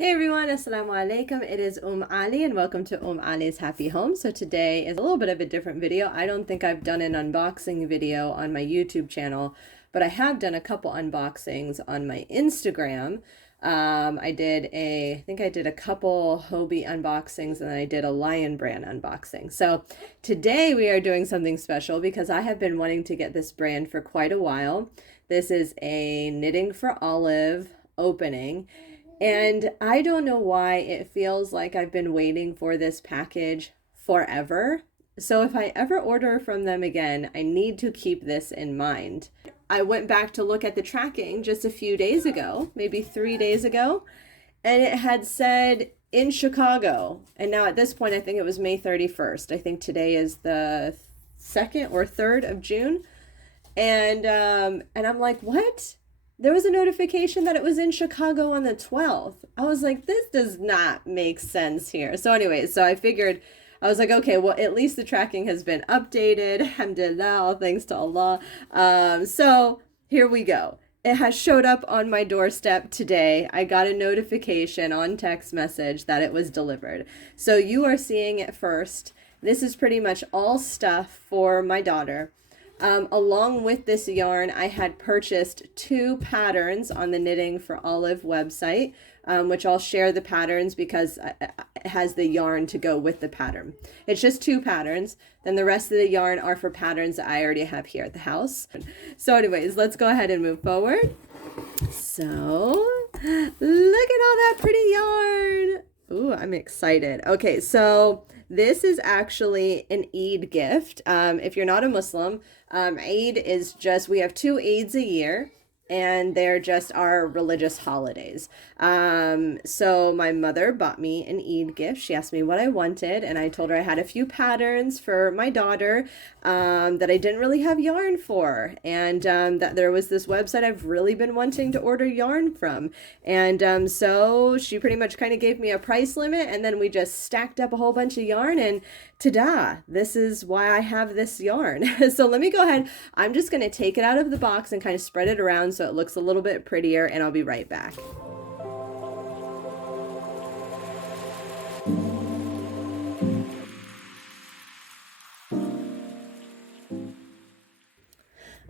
Hey everyone, Assalamu alaikum. It is Ali and welcome to Ali's Happy Home. So today is a little bit of a different video. I don't think I've done an unboxing video on my YouTube channel, but I have done a couple unboxings on my Instagram. I think I did a couple Hobie unboxings and then I did a Lion brand unboxing. So today we are doing something special because I have been wanting to get this brand for quite a while. This is a Knitting for Olive opening. And I don't know why it feels like I've been waiting for this package forever. So if I ever order from them again, I need to keep this in mind. I went back to look at the tracking just a few days ago, maybe 3 days ago, and it had said in Chicago. And now at this point, I think it was May 31st. I think today is the 2nd or 3rd of June. And I'm like, what? There was a notification that it was in Chicago on the 12th. I was like, this does not make sense here. So anyways, I was like, okay, well, at least the tracking has been updated. Alhamdulillah, all thanks to Allah. So here we go. It has showed up on my doorstep today. I got a notification on text message that it was delivered. So you are seeing it first. This is pretty much all stuff for my daughter. Along with this yarn, I had purchased 2 patterns on the Knitting for Olive website, which I'll share the patterns because it has the yarn to go with the pattern. It's just 2 patterns. Then the rest of the yarn are for patterns that I already have here at the house. So anyways, let's go ahead and move forward. So look at all that pretty yarn. Ooh, I'm excited. Okay, so this is actually an Eid gift. If you're not a Muslim, Eid is just, we have 2 Eids a year, and they're just our religious holidays. So my mother bought me an Eid gift. She asked me what I wanted, and I told her I had a few patterns for my daughter that I didn't really have yarn for, and that there was this website I've really been wanting to order yarn from. And so she pretty much kind of gave me a price limit, and then we just stacked up a whole bunch of yarn, and ta-da, this is why I have this yarn. So let me go ahead. I'm just going to take it out of the box and kind of spread it around so it looks a little bit prettier, and I'll be right back.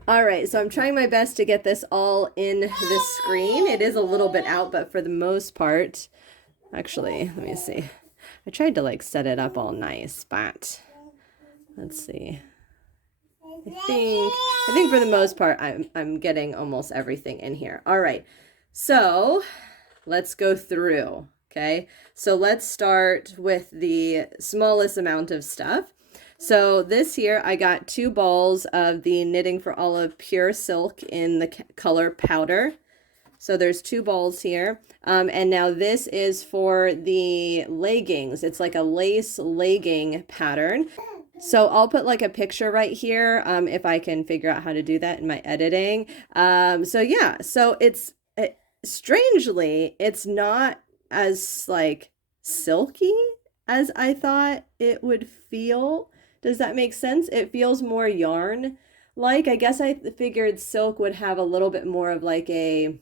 All right, so I'm trying my best to get this all in the screen. It is a little bit out, but for the most part, actually, let me see. I tried to like set it up all nice, but let's see. I think for the most part, I'm getting almost everything in here. All right, so let's go through, okay? So let's start with the smallest amount of stuff. So this here, I got 2 balls of the Knitting for Olive Pure Silk in the color Powder. So there's 2 balls here. And now this is for the leggings. It's like a lace legging pattern. So I'll put like a picture right here if I can figure out how to do that in my editing. So yeah, so strangely, it's not as like silky as I thought it would feel. Does that make sense? It feels more yarn like. I guess I figured silk would have a little bit more of like a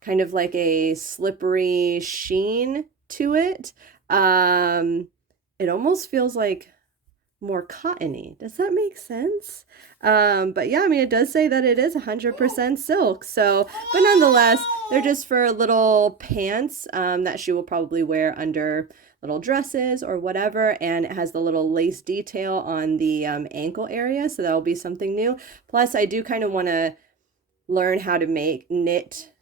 kind of like a slippery sheen to it. It almost feels like more cottony. Does that make sense? But yeah, I mean, it does say that it is 100% silk. So, but nonetheless, they're just for little pants that she will probably wear under little dresses or whatever. And it has the little lace detail on the ankle area. So that'll be something new. Plus, I do kind of want to learn how to knit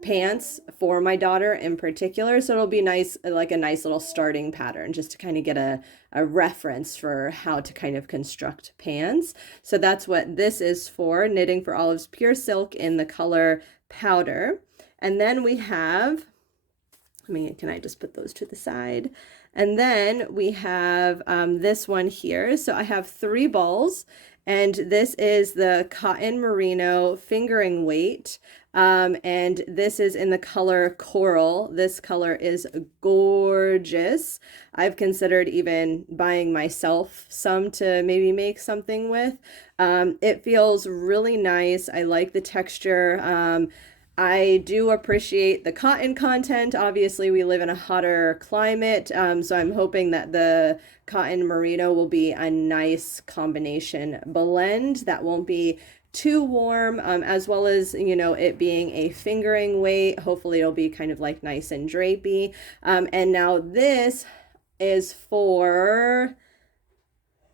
pants for my daughter in particular, so it'll be nice, like a nice little starting pattern just to kind of get a reference for how to kind of construct pants. So that's what this is for, Knitting for Olive's Pure Silk in the color Powder. And then we have, can I just put those to the side? And then we have this one here. So I have 3 balls, and this is the cotton merino fingering weight. And this is in the color Coral. This color is gorgeous. I've considered even buying myself some to maybe make something with. It feels really nice. I like the texture. I do appreciate the cotton content. Obviously, we live in a hotter climate, so I'm hoping that the cotton merino will be a nice combination blend that won't be too warm, as well as, you know, it being a fingering weight. Hopefully it'll be kind of like nice and drapey. And now this is for,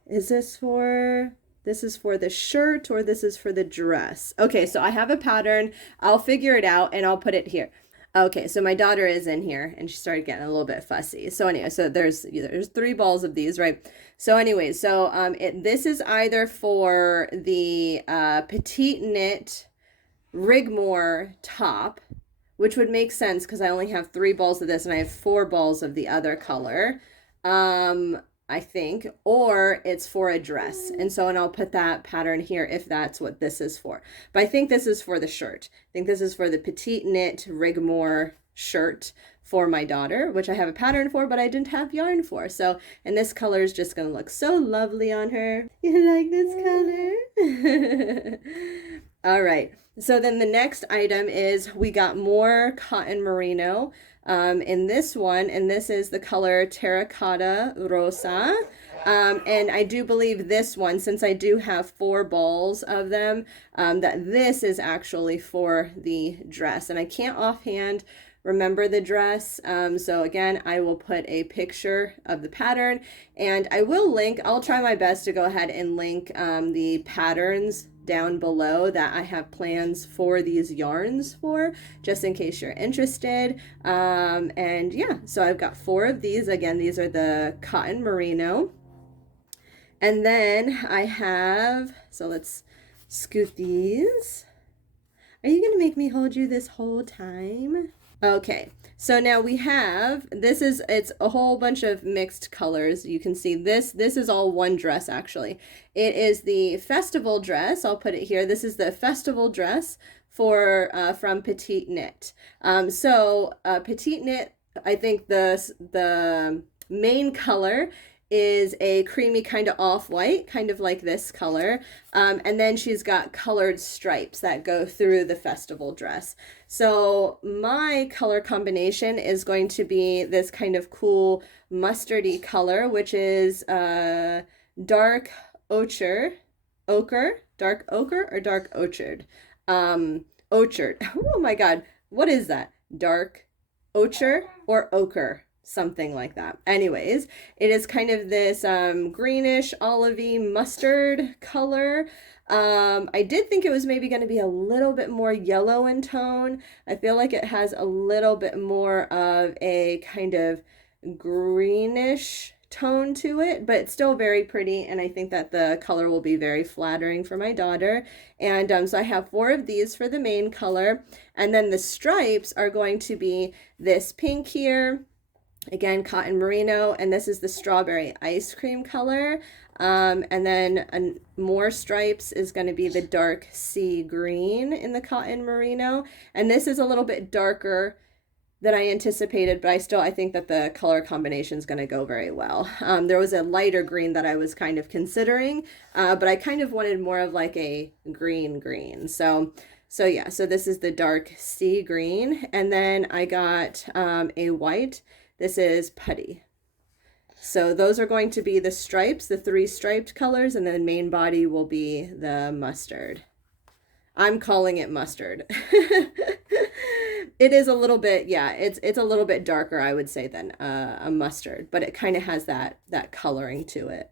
is this for, this is for the shirt or this is for the dress? Okay, so I have a pattern. I'll figure it out and I'll put it here. Okay, so my daughter is in here and she started getting a little bit fussy. So anyway, so there's 3 balls of these, right? So anyway, so this is either for the petite knit Rigmore top, which would make sense because I only have 3 balls of this and I have 4 balls of the other color. I think, or it's for a dress. And I'll put that pattern here if that's what this is for. But I think this is for the shirt. I think this is for the petite knit Rigmore shirt for my daughter, which I have a pattern for, but I didn't have yarn for. So, and this color is just going to look so lovely on her. You like this color? All right. So then the next item is we got more cotton merino in this one, and this is the color Terracotta Rose. And I do believe this one, since I do have 4 balls of them, that this is actually for the dress. And I can't offhand remember the dress. So again, I will put a picture of the pattern and I will link, I'll try my best to go ahead and link the patterns down below that I have plans for these yarns for, just in case you're interested. And yeah, so I've got 4 of these. Again, these are the cotton merino. And then I have, so let's scoot these. Are you gonna make me hold you this whole time? Okay, so now we have, it's a whole bunch of mixed colors. You can see this is all one dress actually. It is the festival dress, I'll put it here. This is the festival dress for, from Petite Knit. Petite Knit, I think the main color is a creamy kind of off-white, kind of like this color. And then she's got colored stripes that go through the festival dress. So my color combination is going to be this kind of cool mustardy color, which is dark ochre, dark ochre or dark ochard? Ochard. Oh my God, what is that? Dark ochre or ochre? Something like that. Anyways, it is kind of this greenish olivey mustard color. I did think it was maybe going to be a little bit more yellow in tone. I feel like it has a little bit more of a kind of greenish tone to it, but it's still very pretty, and I think that the color will be very flattering for my daughter. And so I have 4 of these for the main color, and then the stripes are going to be this pink here, again cotton merino, and this is the strawberry ice cream color, and then more stripes is going to be the dark sea green in the cotton merino, and this is a little bit darker than I anticipated, but I think that the color combination is going to go very well. There was a lighter green that I was kind of considering, but I kind of wanted more of like a green. So yeah, so this is the dark sea green, and then I got a white. This is Putty. So those are going to be the stripes, the 3 striped colors, and then the main body will be the mustard. I'm calling it mustard. It is a little bit, yeah, it's a little bit darker, I would say, than a mustard, but it kind of has that coloring to it.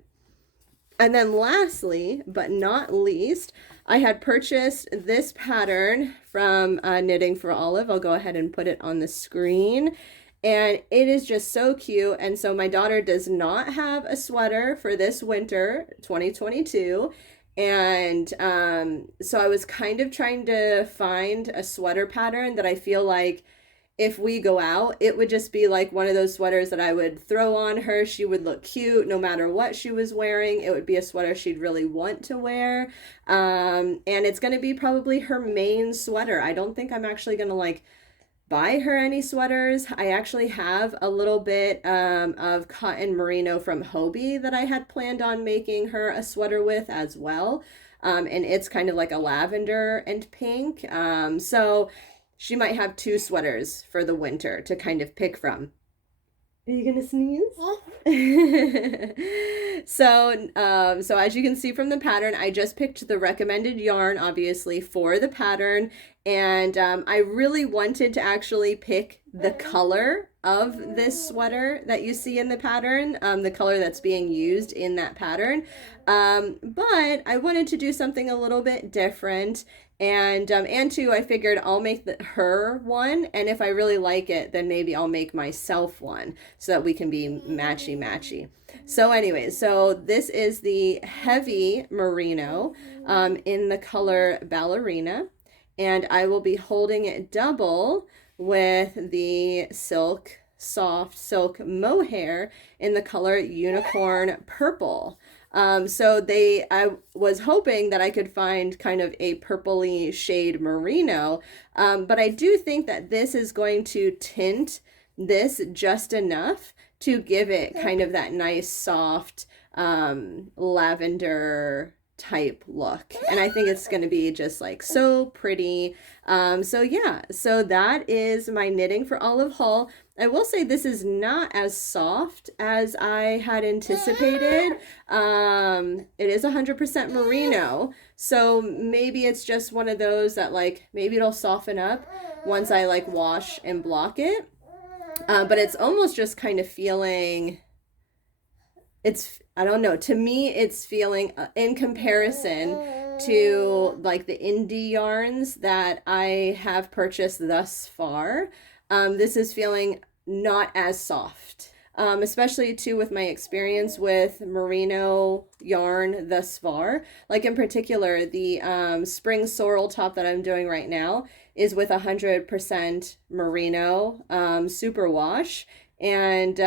And then lastly, but not least, I had purchased this pattern from Knitting for Olive. I'll go ahead and put it on the screen. And it is just so cute. And so my daughter does not have a sweater for this winter 2022. And so I was kind of trying to find a sweater pattern that I feel like if we go out, it would just be like one of those sweaters that I would throw on her. She would look cute no matter what she was wearing. It would be a sweater she'd really want to wear. And it's going to be probably her main sweater. I don't think I'm actually going to like buy her any sweaters. I actually have a little bit of cotton merino from Hobie that I had planned on making her a sweater with as well. And it's kind of like a lavender and pink. So she might have 2 sweaters for the winter to kind of pick from. Are you gonna sneeze? So as you can see from the pattern, I just picked the recommended yarn, obviously, for the pattern. And I really wanted to actually pick the color of this sweater that you see in the pattern, the color that's being used in that pattern. But I wanted to do something a little bit different. And two, I figured I'll make her one, and if I really like it, then maybe I'll make myself one so that we can be matchy-matchy. So anyways, so this is the heavy merino in the color Ballerina, and I will be holding it double with the soft silk mohair in the color unicorn purple. So I was hoping that I could find kind of a purpley shade merino, but I do think that this is going to tint this just enough to give it kind of that nice soft lavender type look, and I think it's going to be just like so pretty. So yeah, so that is my knitting for olive haul. I will say this is not as soft as I had anticipated. It is 100% merino, so maybe it's just one of those that like maybe it'll soften up once I like wash and block it. But it's almost just kind of feeling, I don't know, to me it's feeling in comparison to like the indie yarns that I have purchased thus far, this is feeling not as soft, especially too with my experience with merino yarn thus far. Like in particular, the spring sorrel top that I'm doing right now is with 100% merino superwash, and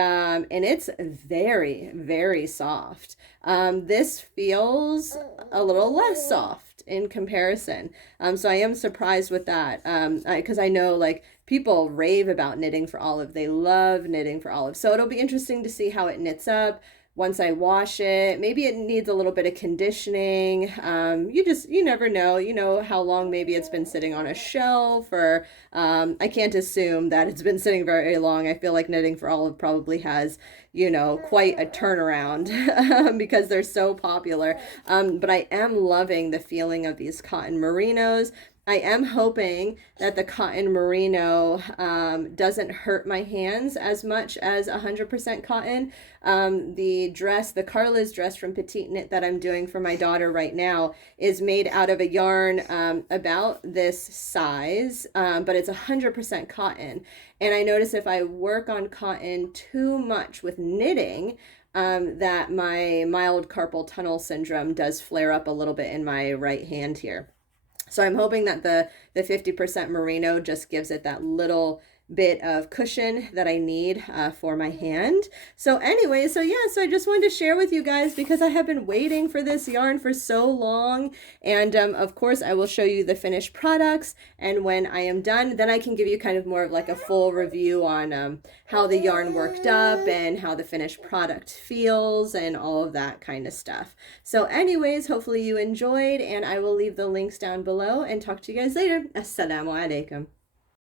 it's very, very soft. This feels a little less soft in comparison. So I am surprised with that, because I know like people rave about knitting for olive. They love knitting for olive. So it'll be interesting to see how it knits up once I wash it. Maybe it needs a little bit of conditioning. You never know, you know, how long maybe it's been sitting on a shelf, or I can't assume that it's been sitting very long. I feel like knitting for olive probably has, you know, quite a turnaround because they're so popular. But I am loving the feeling of these cotton merinos. I am hoping that the cotton merino doesn't hurt my hands as much as 100% cotton. The Carla's dress from Petite Knit that I'm doing for my daughter right now is made out of a yarn about this size, but it's 100% cotton. And I notice if I work on cotton too much with knitting, that my mild carpal tunnel syndrome does flare up a little bit in my right hand here. So I'm hoping that the 50% merino just gives it that little bit of cushion that I need for my hand. So anyway, so yeah, so I just wanted to share with you guys because I have been waiting for this yarn for so long. And of course, I will show you the finished products. And when I am done, then I can give you kind of more of like a full review on how the yarn worked up and how the finished product feels and all of that kind of stuff. So anyways, hopefully you enjoyed, and I will leave the links down below and talk to you guys later. Assalamu alaikum.